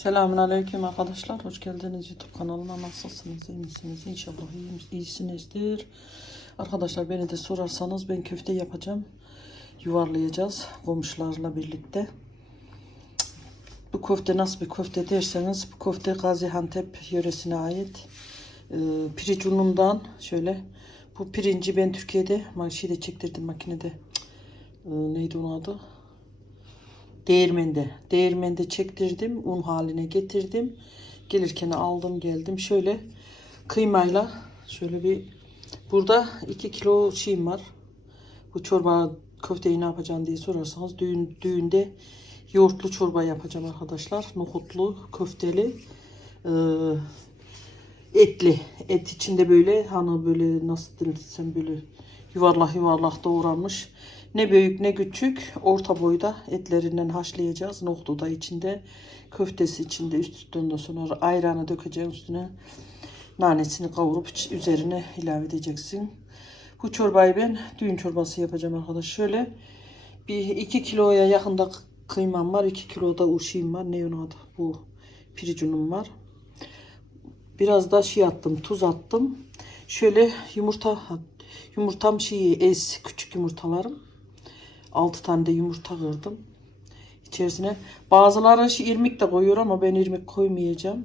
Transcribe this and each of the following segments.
Selamünaleyküm arkadaşlar. Hoş geldiniz YouTube kanalıma. Nasılsınız? iyi misiniz? İnşallah iyiyim, iyisinizdir. Arkadaşlar beni de sorarsanız ben köfte yapacağım. Yuvarlayacağız komşularla birlikte. Bu köfte nasıl bir köfte derseniz bu köfte Gaziantep yöresine ait. Ee, pirinç unundan şöyle bu pirinci ben Türkiye'de şeyde çektirdim makinede. Ee, neydi onun adı? Değirmende. Değirmende çektirdim. Un haline getirdim. Gelirken aldım geldim. Şöyle kıymayla şöyle bir burada 2 kilo şeyim var. Bu çorba köfteyi ne yapacağım diye sorarsanız düğün, düğünde yoğurtlu çorba yapacağım arkadaşlar. Nohutlu, köfteli, ee, etli. Et içinde böyle hani böyle nasıl desem böyle yuvarlak yuvarlak doğranmış. Ne büyük ne küçük orta boyda etlerinden haşlayacağız. Nohutu da içinde köftesi içinde üstünden sonra ayranı dökeceğim üstüne. Nanesini kavurup üzerine ilave edeceksin. Bu çorbayı ben düğün çorbası yapacağım arkadaş. Şöyle bir 2 kiloya yakında kıymam var. 2 kiloda uşağım var. Ne onun adı? Bu piricunum var. Biraz da şey attım. Tuz attım. Şöyle yumurta yumurtam şeyi ez küçük yumurtalarım. 6 tane de yumurta kırdım. İçerisine bazıları şey irmik de koyuyor ama ben irmik koymayacağım.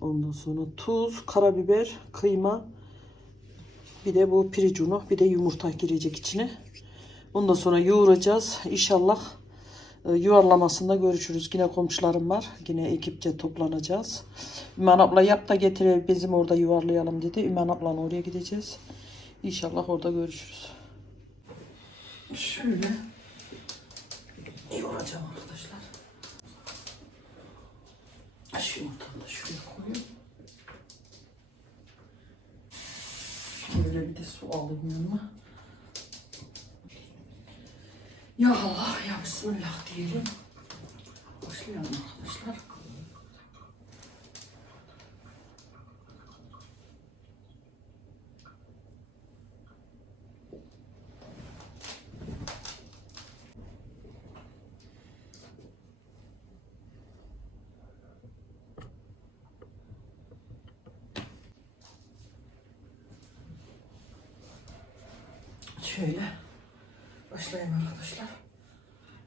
Ondan sonra tuz, karabiber, kıyma, bir de bu piricunu, bir de yumurta girecek içine. Ondan sonra yoğuracağız. İnşallah e, yuvarlamasında görüşürüz. Yine komşularım var. Yine ekipçe toplanacağız. Ümen abla yap da getir bizim orada yuvarlayalım dedi. Ümen ablanın oraya gideceğiz. İnşallah orada görüşürüz. Şöyle yoğuracağım arkadaşlar. Şu yumurtamı da şuraya koyayım. Böyle bir de su alayım yanıma. Ya Allah ya Bismillah diyelim. Başlayalım arkadaşlar. Şöyle başlayayım arkadaşlar.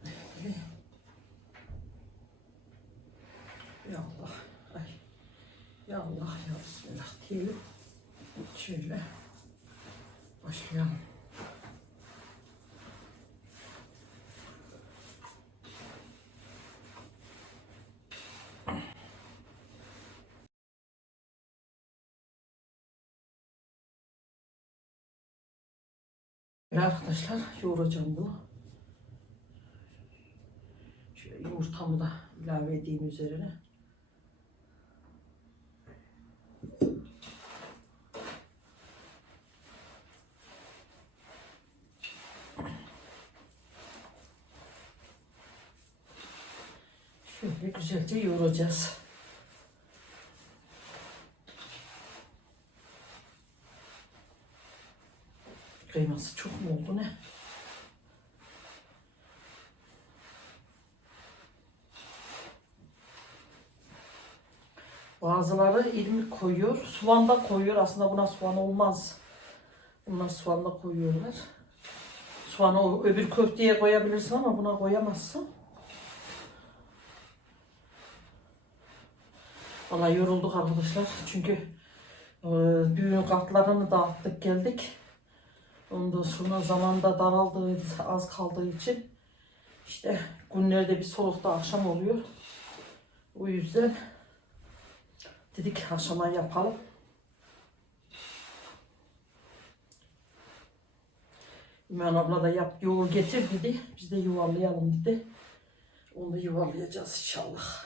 Böyle. Ya Allah. Ay. Ya Allah ya Bismillah diyelim. Şöyle başlayalım. Böyle arkadaşlar yoğuracağım bunu. Şöyle yumurtamı da ilave edeyim üzerine. Şöyle güzelce yoğuracağız. Kıyması çok mu oldu ne? Bazıları irmik koyuyor. Soğan da koyuyor. Aslında buna soğan olmaz. Bunlar soğan da koyuyorlar. Soğanı öbür köfteye koyabilirsin ama buna koyamazsın. Vallahi yorulduk arkadaşlar. Çünkü e, düğün kartlarını dağıttık geldik. Ondan sonra zamanda daraldığı, az kaldığı için işte günlerde bir solukta akşam oluyor. O yüzden dedik akşama yapalım. Ümen abla da yap, yoğur getir dedi. Biz de yuvarlayalım dedi. Onu yuvarlayacağız inşallah.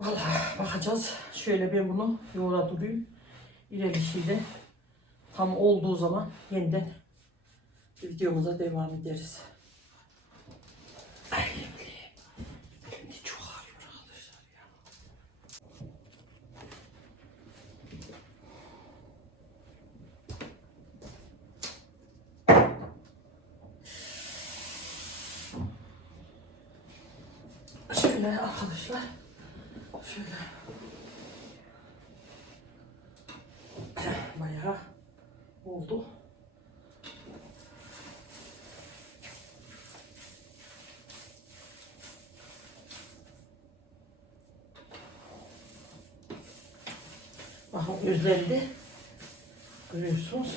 Vallahi bakacağız. Şöyle ben bunu yoğura durayım. İlerişiyle tam olduğu zaman yeniden videomuza devam ederiz. Ay, elim çok ağrıyor arkadaşlar ya. Şöyle arkadaşlar. Şöyle. Bayağı oldu. Bakın özlendi. Görüyorsunuz.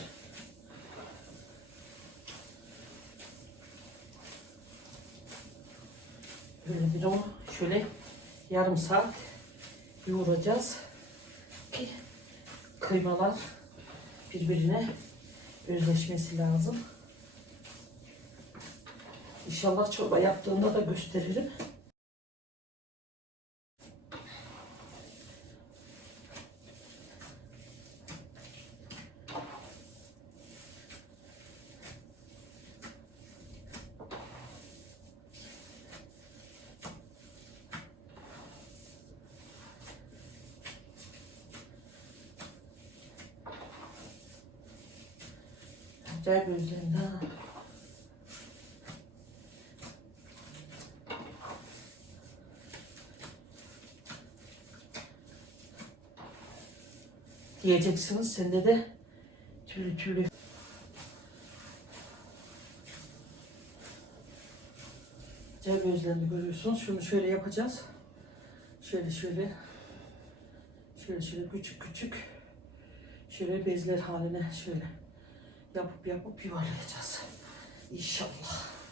Böyle bir onu şöyle yarım saat yoğuracağız ki kıymalar birbirine özleşmesi lazım. İnşallah çorba yaptığında da gösteririm. Acayip özlendi ha. Diyeceksiniz sende de türlü türlü. Acayip özlendi görüyorsunuz. Şunu şöyle yapacağız. Şöyle şöyle. Şöyle şöyle küçük küçük. Şöyle bezler haline şöyle yapıp yapıp yuvarlayacağız. İnşallah.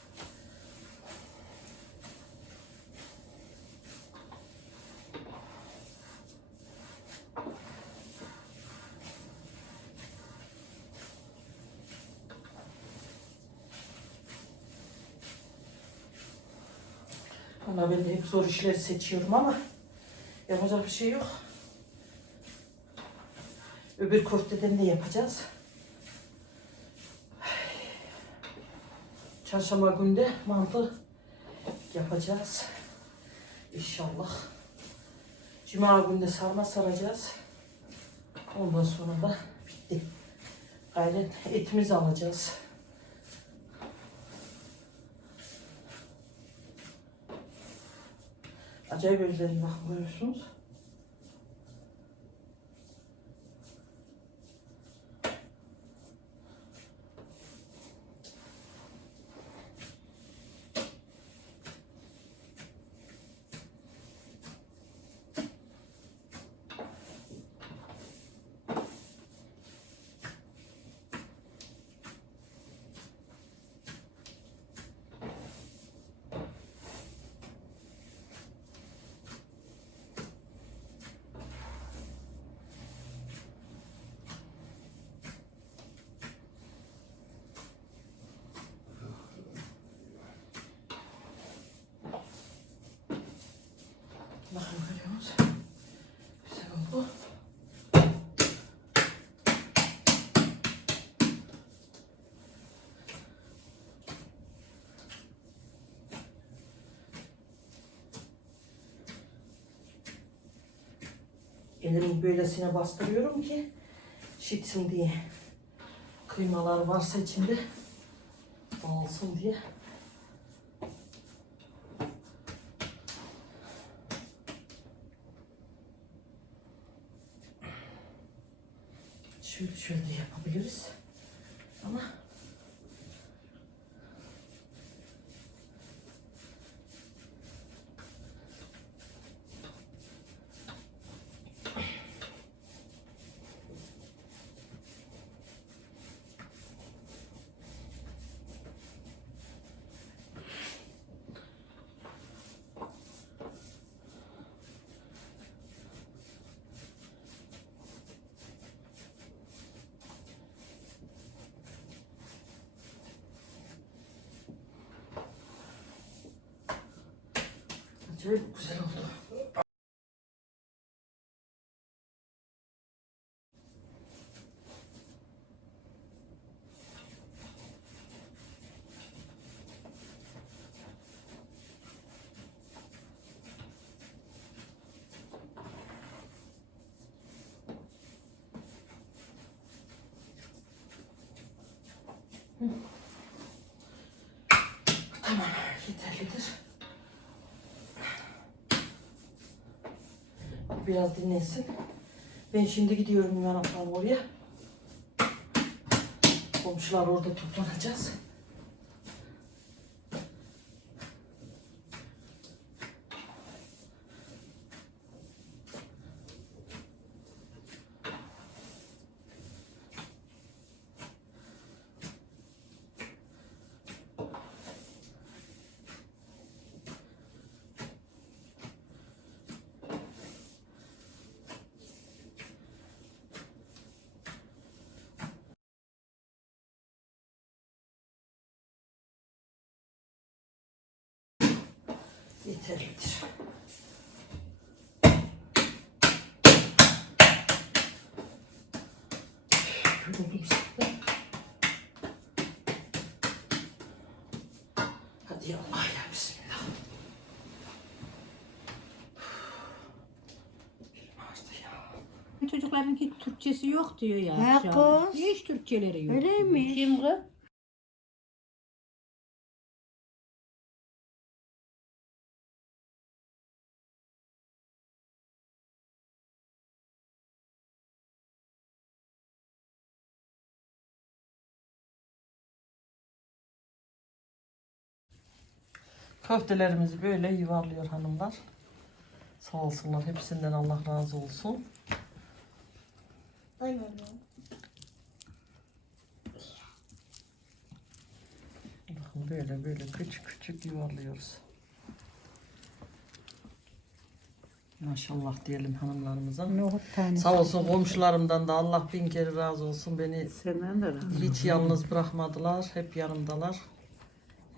Ama ben de hep zor işleri seçiyorum ama yapacak bir şey yok. Öbür köfteden de yapacağız. Çarşamba günü de mantı yapacağız. İnşallah. Cuma günü de sarma saracağız. Ondan sonra da bitti. Gayret etimizi alacağız. Acayip özledim bak görüyorsunuz. Bakın görüyor musun? Güzel oldu. Elimi böylesine bastırıyorum ki şitsin diye. Kıymalar varsa içinde dağılsın diye. Şöyle şöyle de 제일 부끄러워. Tamam, yeterlidir. Biraz dinlensin. Ben şimdi gidiyorum yanımdan oraya. Komşular orada toplanacağız. Yeterlidir. Hadi ya Allah ya Bismillah. Çocuklarınki Türkçesi yok diyor ya. Ha, kız. Hiç Türkçeleri yok. Öyleymiş. Kim kız? Köftelerimizi böyle yuvarlıyor hanımlar. Sağ olsunlar. Hepsinden Allah razı olsun. Bakın böyle böyle küçük küçük yuvarlıyoruz. Maşallah diyelim hanımlarımıza. Nohut tanesi. Sağ olsun komşularımdan da Allah bin kere razı olsun. Beni Senden de razı hiç yalnız bırakmadılar. Hep yanımdalar.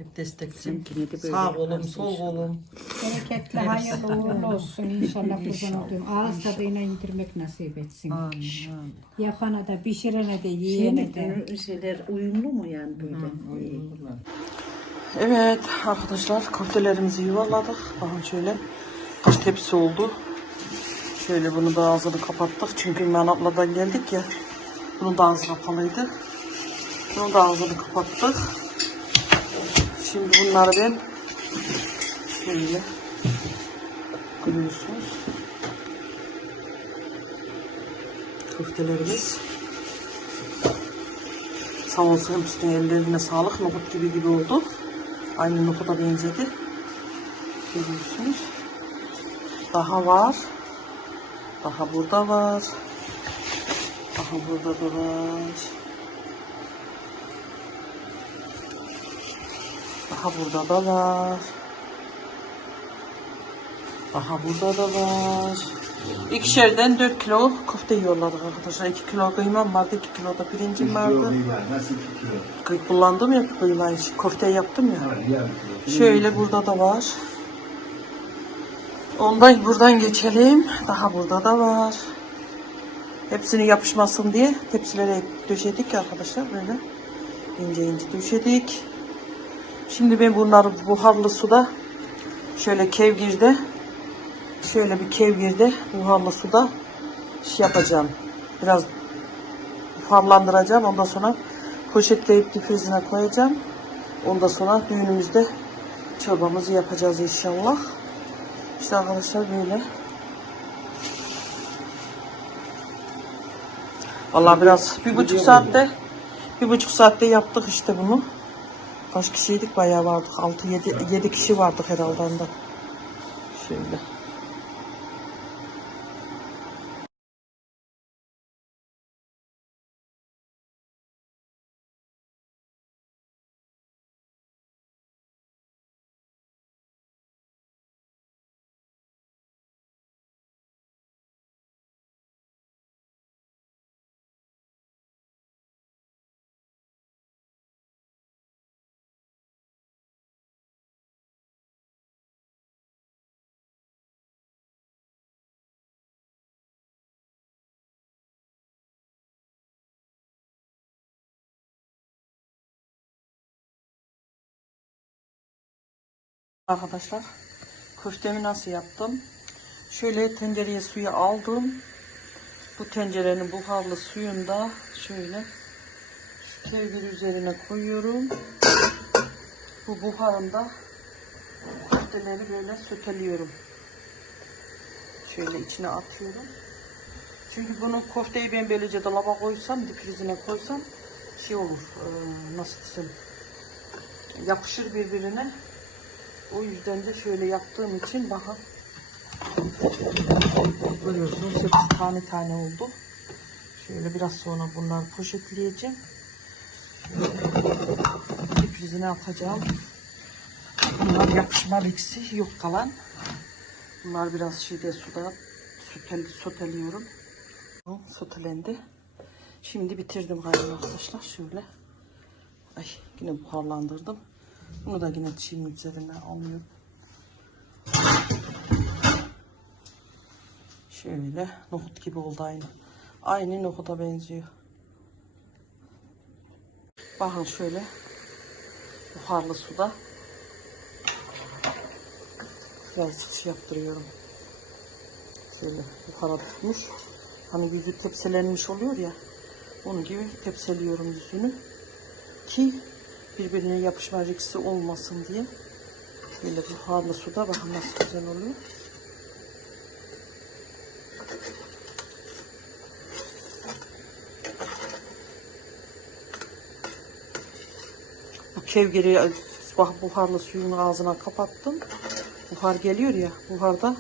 Hep destekçim. Seninkine de böyle Sağ kolum, yaparsın sol inşallah. kolum. Bereketli, hayırlı uğurlu olsun inşallah kurban İnşallah, olduğum. Ağız tadıyla yedirmek nasip etsin. Amin. Yapana da, pişirene de, yiyene de. Senin şeyler uyumlu mu yani böyle? İyi. Evet arkadaşlar köftelerimizi yuvarladık. Bakın şöyle kaç tepsi oldu. Şöyle bunu da ağzını kapattık. Çünkü ben abladan geldik ya. Bunun da ağzı kapalıydı. Bunu da ağzını kapattık. Şimdi bunları ben şöyle görüyorsunuz. Köftelerimiz. Sağ olsun hepsinin ellerine sağlık. Nohut gibi gibi oldu. Aynı nohuta benzedi. Görüyorsunuz. Daha var. Daha burada var. Daha burada da var. Daha burada da var. Daha burada da var. İkişerden 4 kilo köfte yolladık arkadaşlar. 2 kilo kıymam vardı, 2 kilo da pirincim vardı. Nasıl iki kilo? Kıy- Kullandım ya kıymayı, köfte yaptım ya. Şöyle burada da var. Ondan buradan geçelim. Daha burada da var. Hepsini yapışmasın diye tepsilere döşedik arkadaşlar böyle. ince ince döşedik. Şimdi ben bunları buharlı suda şöyle kevgirde şöyle bir kevgirde buharlı suda şey yapacağım. Biraz buharlandıracağım. Ondan sonra poşetleyip difrizine koyacağım. Ondan sonra düğünümüzde çorbamızı yapacağız inşallah. İşte arkadaşlar böyle. Vallahi biraz bir buçuk saatte bir buçuk saatte yaptık işte bunu. Kaç kişiydik bayağı vardık. 6 7 7 kişi vardık herhalde onda. Şöyle. Arkadaşlar köftemi nasıl yaptım? Şöyle tencereye suyu aldım. Bu tencerenin buharlı suyunda şöyle kevgir üzerine koyuyorum. Bu buharımda köfteleri böyle söteliyorum. Şöyle içine atıyorum. Çünkü bunu köfteyi ben böylece dolaba koysam, difrizine koysam şey olur. nasıl desem yapışır birbirine. O yüzden de şöyle yaptığım için bakın görüyorsunuz 8 tane tane oldu. Şöyle biraz sonra bunları poşetleyeceğim. Difrizine atacağım. Bunlar yapışma riski yok kalan. Bunlar biraz şeyde suda sotel, soteliyorum. Sotelendi. Şimdi bitirdim galiba arkadaşlar. Şöyle. Ay yine buharlandırdım. Bunu da yine çiğin üzerine alıyorum. Şöyle nohut gibi oldu aynı. Aynı nohuta benziyor. Bakın şöyle buharlı suda birazcık şey yaptırıyorum. Şöyle buhara tutmuş. Hani yüzü tepselenmiş oluyor ya. Onun gibi tepseliyorum yüzünü. Ki birbirine yapışma riski olmasın diye. Böyle buharlı suda bakın nasıl güzel oluyor. Bu kevgiri buharlı suyun ağzına kapattım. Buhar geliyor ya. Buharda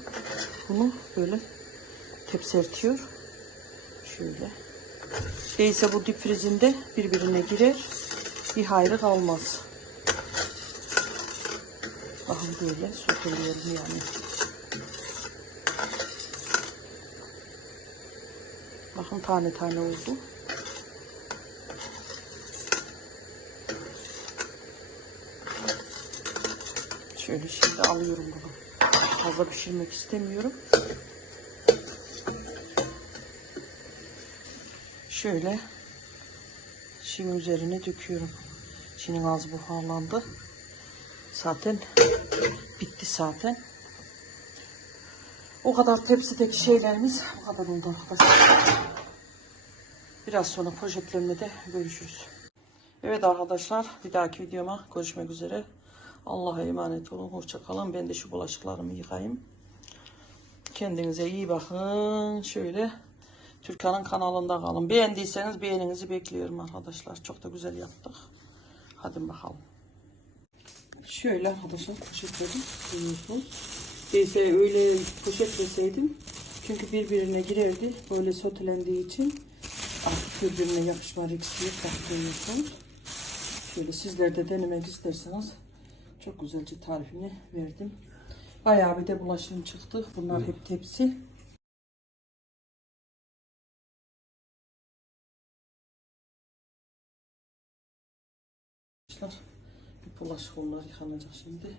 bunu böyle tepsertiyor. Şöyle. Değilse bu difrizinde birbirine girer. Bir hayrı kalmaz. Bakın böyle soteliyorum yani. Bakın tane tane oldu. Şöyle şimdi alıyorum bunu. Fazla pişirmek istemiyorum. Şöyle şimdi üzerine döküyorum. Şimdi az buharlandı. Zaten bitti zaten. O kadar tepsideki şeylerimiz bu kadar oldu arkadaşlar. Biraz sonra poşetlemede görüşürüz. Evet arkadaşlar bir dahaki videoma görüşmek üzere. Allah'a emanet olun. Hoşça kalın. Ben de şu bulaşıklarımı yıkayayım. Kendinize iyi bakın. Şöyle Türkan'ın kanalında kalın. Beğendiyseniz beğeninizi bekliyorum arkadaşlar. Çok da güzel yaptık. Hadi bakalım. Şöyle arkadaşlar poşetledim. Görüyorsunuz. Değilse öyle poşetleseydim. Çünkü birbirine girerdi. Böyle sotelendiği için artık birbirine yapışma riski yok. Bak görüyorsunuz. Şöyle sizler de denemek isterseniz çok güzelce tarifini verdim. Bayağı bir de bulaşım çıktı. Bunlar hep tepsi. Arkadaşlar bir bulaşık onlar yıkanacak şimdi.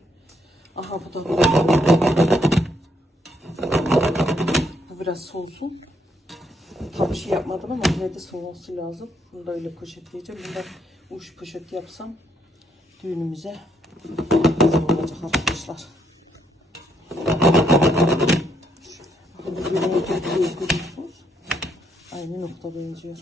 Aha bu da bu biraz soğusun. Tam bir şey yapmadım ama yine de soğuması lazım. Bunu da öyle poşetleyeceğim. Bunu da uç poşet yapsam düğünümüze olacak arkadaşlar. Bakın iyi görüyorsunuz. Aynı nokta benziyor.